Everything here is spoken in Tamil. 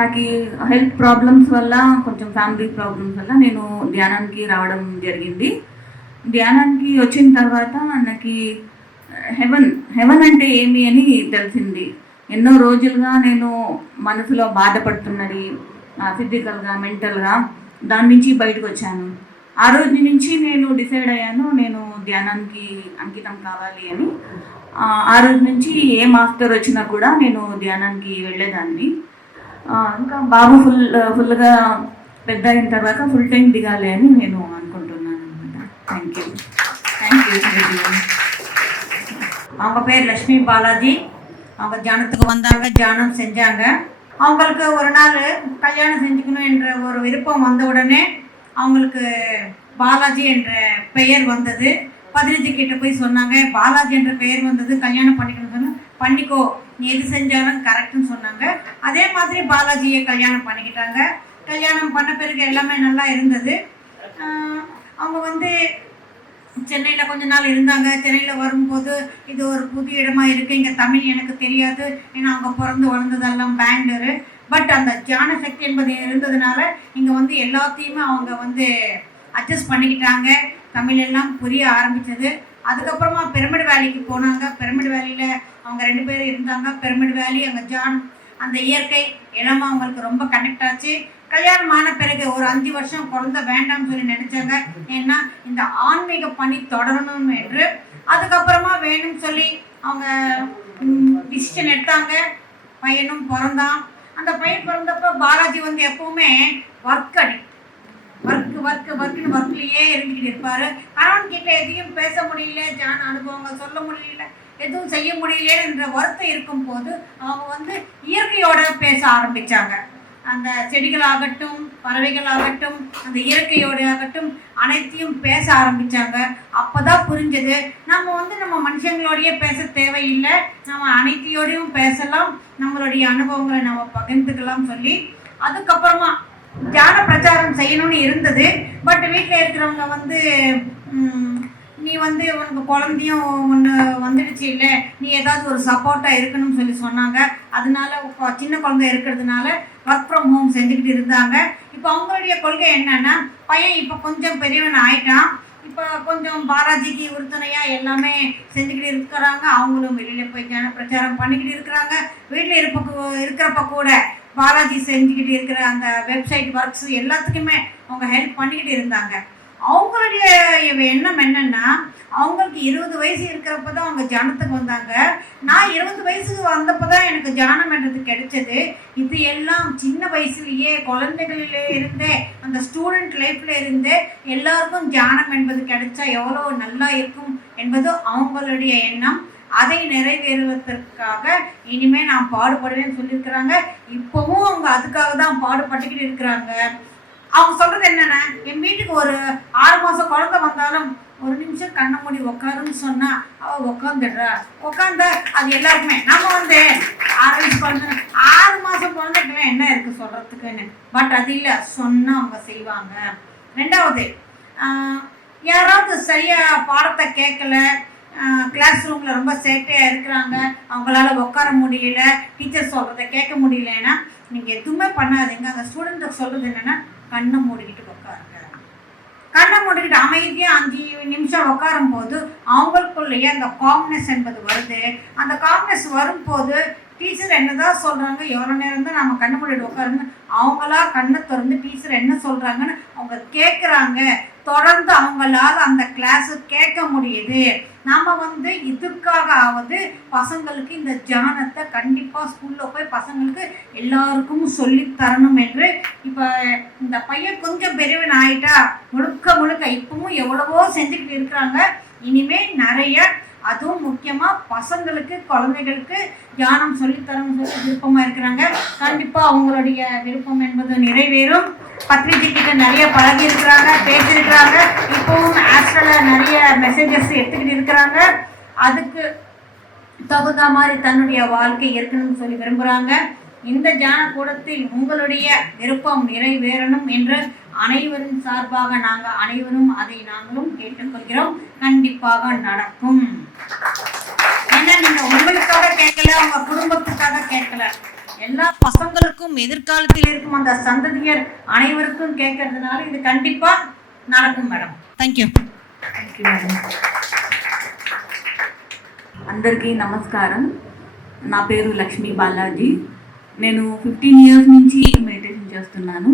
నాకు హెల్త్ ప్రాబ్లమ్స్ వల్ల కొంచెం ఫ్యామిలీ ప్రాబ్లమ్స్ వల్ల నేను ధ్యానానికి రావడం జరిగింది. ధ్యానానికి వచ్చిన తర్వాత నాకు హెవెన్ హెవెన్ అంటే ఏమి అని తెలిసింది. ఎన్నో రోజులుగా నేను మనసులో బాధపడుతున్నది ఫిజికల్గా మెంటల్గా దాని నుంచి బయటకు వచ్చాను. ఆ రోజు నుంచి నేను డిసైడ్ అయ్యాను నేను ధ్యానానికి అంకితం కావాలి అని. ఆ, రోజు నుంచి ఏ మాస్టర్ వచ్చినా కూడా నేను ధ్యానానికి వెళ్ళేదాన్ని. ఇంకా బాబు ఫుల్ ఫుల్గా పెద్ద అయిన తర్వాత ఫుల్ టైం దిగాలి అని నేను అనుకుంటున్నాను అనమాట థ్యాంక్ యూ థ్యాంక్ యూ அவங்க பேர் லக்ஷ்மி பாலாஜி அவங்க தியானத்துக்கு வந்தாங்க தியானம் செஞ்சாங்க அவங்களுக்கு ஒரு நாள் கல்யாணம் செஞ்சுக்கணும் என்ற ஒரு விருப்பம் வந்த உடனே அவங்களுக்கு பாலாஜி என்ற பெயர் வந்தது பதினஞ்சு கிட்ட போய் சொன்னாங்க பாலாஜி என்ற பெயர் வந்தது கல்யாணம் பண்ணிக்கணும் சொன்னா பண்ணிக்கோ நீ எது செஞ்சாலும் கரெக்டுன்னு சொன்னாங்க. அதே மாதிரி பாலாஜியை கல்யாணம் பண்ணிக்கிட்டாங்க. கல்யாணம் பண்ண பிறகு எல்லாமே நல்லா இருந்தது. அவங்க வந்து சென்னையில் கொஞ்ச நாள் இருந்தாங்க. சென்னையில் வரும்போது இது ஒரு புது இடமா இருக்குது இங்கே தமிழ் எனக்கு தெரியாது. ஏன்னா அவங்க பிறந்து வளர்ந்ததெல்லாம் பெங்களூரு பட் அந்த ஜான சக்தி என்பது இருந்ததுனால இங்கே வந்து எல்லாத்தையுமே அவங்க வந்து அட்ஜஸ்ட் பண்ணிக்கிட்டாங்க. தமிழ் எல்லாம் புரிய ஆரம்பித்தது அதுக்கப்புறமா பிரமிடு வேலிக்கு போனாங்க. பிரமிடு வேலியில் அவங்க ரெண்டு பேரும் இருந்தாங்க. பிரமிடு வேலி அங்கே ஜான் அந்த இயற்கை இடமா அவங்களுக்கு ரொம்ப கனெக்ட் ஆச்சு. கல்யாணம் ஆன பிறகு ஒரு அஞ்சு வருஷம் குழந்தை வேண்டாம்னு சொல்லி நினைச்சாங்க. ஏன்னா இந்த ஆன்மீக பணி தொடரணும் என்று. அதுக்கப்புறமா வேணும்னு சொல்லி அவங்க டிசிஷன் எடுத்தாங்க. பையனும் பிறந்தான். அந்த பையன் பிறந்தப்ப பாலாஜி வந்து எப்பவுமே ஒர்க் அடி ஒர்க் ஒர்க் ஒர்க்னு ஒர்க்லேயே இருந்துக்கிட்டு இருப்பார். கணவன் கிட்ட எதையும் பேச முடியல ஜான அனுபவங்கள் சொல்ல முடியல எதுவும் செய்ய முடியலன்ற வருத்தம் இருக்கும்போது அவங்க வந்து இயற்கையோட பேச ஆரம்பித்தாங்க அந்த செடிகளாகட்டும் பறவைகளாகட்டும் அந்த இயற்கையோட ஆகட்டும் அனைத்தையும் பேச ஆரம்பித்தாங்க அப்போ தான் புரிஞ்சது நம்ம வந்து நம்ம மனுஷங்களோடையே பேச தேவையில்லை. நம்ம அனைத்தையோடையும் பேசலாம் நம்மளுடைய அனுபவங்களை நம்ம பகிர்ந்துக்கலாம் சொல்லி அதுக்கப்புறமா தியான பிரச்சாரம் செய்யணும்னு இருந்தது. பட் வீட்டில் இருக்கிறவங்க வந்து நீ வந்து உனக்கு குழந்தையும் ஒன்று வந்துடுச்சு இல்லை நீ ஏதாவது ஒரு சப்போர்ட்டாக இருக்கணும்னு சொல்லி சொன்னாங்க. அதனால இப்போ சின்ன குழந்தை இருக்கிறதுனால ஒர்க் ஃப்ரம் ஹோம் செஞ்சுக்கிட்டு இருந்தாங்க. இப்போ அவங்களுடைய கொள்கை என்னன்னா பையன் இப்போ கொஞ்சம் பெரியவன் ஆயிட்டான். இப்போ கொஞ்சம் பாலாஜிக்கு உறுதுணையாக எல்லாமே செஞ்சுக்கிட்டு இருக்கிறாங்க. அவங்களும் வெளியில் போய் தியான பிரச்சாரம் பண்ணிக்கிட்டு இருக்கிறாங்க. வீட்டில் இருப்ப இருக்கிறப்ப கூட பாலாஜி செஞ்சுக்கிட்டு இருக்கிற அந்த வெப்சைட் ஒர்க்ஸ் எல்லாத்துக்குமே அவங்க ஹெல்ப் பண்ணிக்கிட்டு இருந்தாங்க. அவங்களுடைய எண்ணம் என்னன்னா அவங்களுக்கு இருபது வயசு இருக்கிறப்ப தான் அவங்க ஜானத்துக்கு வந்தாங்க. நான் இருபது வயசுக்கு வந்தப்போ தான் எனக்கு தியானம் என்றது கிடைச்சது. இது எல்லாம் சின்ன வயசுலேயே குழந்தைகளிலே இருந்தே அந்த ஸ்டூடெண்ட் லைஃப்ல இருந்தே எல்லாருக்கும் தியானம் என்பது கிடைச்சா எவ்வளோ நல்லா இருக்கும் என்பது அவங்களுடைய எண்ணம். அதை நிறைவேறுவதற்காக இனிமே நான் பாடுபடுவேன்னு சொல்லியிருக்கிறாங்க. இப்போவும் அவங்க அதுக்காக தான் பாடுபட்டுக்கிட்டு இருக்கிறாங்க. அவங்க சொல்றது என்னன்னா என் வீட்டுக்கு ஒரு ஆறு மாசம் குழந்தை வந்தாலும் ஒரு நிமிஷம் கண்ணை மூடி உட்காருன்னு சொன்னா அவ உட்காந்துடுறா உட்காந்த அது எல்லாருக்குமே நம்ம வந்து ஆறு வயசு குழந்தை ஆறு மாசம் குழந்தைக்குலாம் என்ன இருக்கு சொல்றதுக்குன்னு. பட் அது இல்லை சொன்னா அவங்க செய்வாங்க. ரெண்டாவது யாராவது சரியா பாடத்தை கேட்கல கிளாஸ் ரூமில் ரொம்ப சேட்டையாக இருக்கிறாங்க. அவங்களால உட்கார முடியல. டீச்சர் சொல்கிறத கேட்க முடியலன்னா நீங்கள் எதுவுமே பண்ணாதீங்க. அந்த ஸ்டூடெண்ட்டுக்கு சொல்கிறது என்னென்னா கண்ணை மூடிக்கிட்டு உட்காருங்க கண்ணை மூடிக்கிட்டு அமைதியாக அஞ்சு நிமிஷம் உட்காரும் போது அவங்களுக்குள்ளேயே அந்த காம்னஸ் என்பது வருது. அந்த காம்னஸ் வரும்போது டீச்சர் என்னதான் சொல்கிறாங்க எவ்வளோ நேரம் தான் நம்ம கண்ணு மூடிட்டு உட்காருங்க அவங்களா கண்ணை திறந்து டீச்சர் என்ன சொல்கிறாங்கன்னு அவங்க கேட்குறாங்க தொடர்ந்து அவங்களால் அந்த கிளாஸ் கேட்க முடியுது. நாம் வந்து இதுக்காகவது பசங்களுக்கு இந்த தியானத்தை கண்டிப்பாக ஸ்கூலில் போய் பசங்களுக்கு எல்லாருக்கும் சொல்லி தரணும் என்று இப்போ இந்த பையன் கொஞ்சம் பெரியவன் ஆயிட்டா முழுக்க முழுக்க இப்பவும் எவ்வளவோ செஞ்சுக்கிட்டு இருக்கிறாங்க. இனிமே நிறைய அதுவும் முக்கியமாக பசங்களுக்கு குழந்தைகளுக்கு தியானம் சொல்லித்தரணும் சொல்லி விருப்பமாக இருக்கிறாங்க. கண்டிப்பாக அவங்களுடைய விருப்பம் என்பது நிறைவேறும். பத்ரிஜி கிட்ட நிறைய பழகி இருக்கிறாங்க பேசியிருக்கிறாங்க. இப்போவும் ஆஸ்ட்ரல நிறைய மெசேஜஸ் எடுத்துக்கிட்டு இருக்கிறாங்க. அதுக்கு தகுந்த மாதிரி தன்னுடைய வாழ்க்கை இருக்கணும்னு சொல்லி விரும்புகிறாங்க இந்த தியான கூடத்தில் உங்களுடைய விருப்பம் நிறைவேறணும் என்று அனைவரின் சார்பாக நாங்கள் அனைவரும் அதை நாங்களும் கேட்டுக்கொள்கிறோம் கண்டிப்பாக நடக்கும் ஏன்னா நீங்க உங்களுக்காக கேட்கல உங்க குடும்பத்துக்காக கேட்கல எல்லா பசங்களுக்கும் அனைவருக்கும் எதிர்காலத்தில் இருக்கும் அந்த சந்ததியர் அனைவருக்கும் கேட்கறதுனால இது கண்டிப்பாக நடக்கும் madam thank you thank you madam అందరికీ నమస్కారం నా పేరు లక్ష్మీ బాలాజీ నేను ఫిఫ్టీన్ ఇయర్స్ నుంచి మెడిటేషన్ చేస్తున్నాను.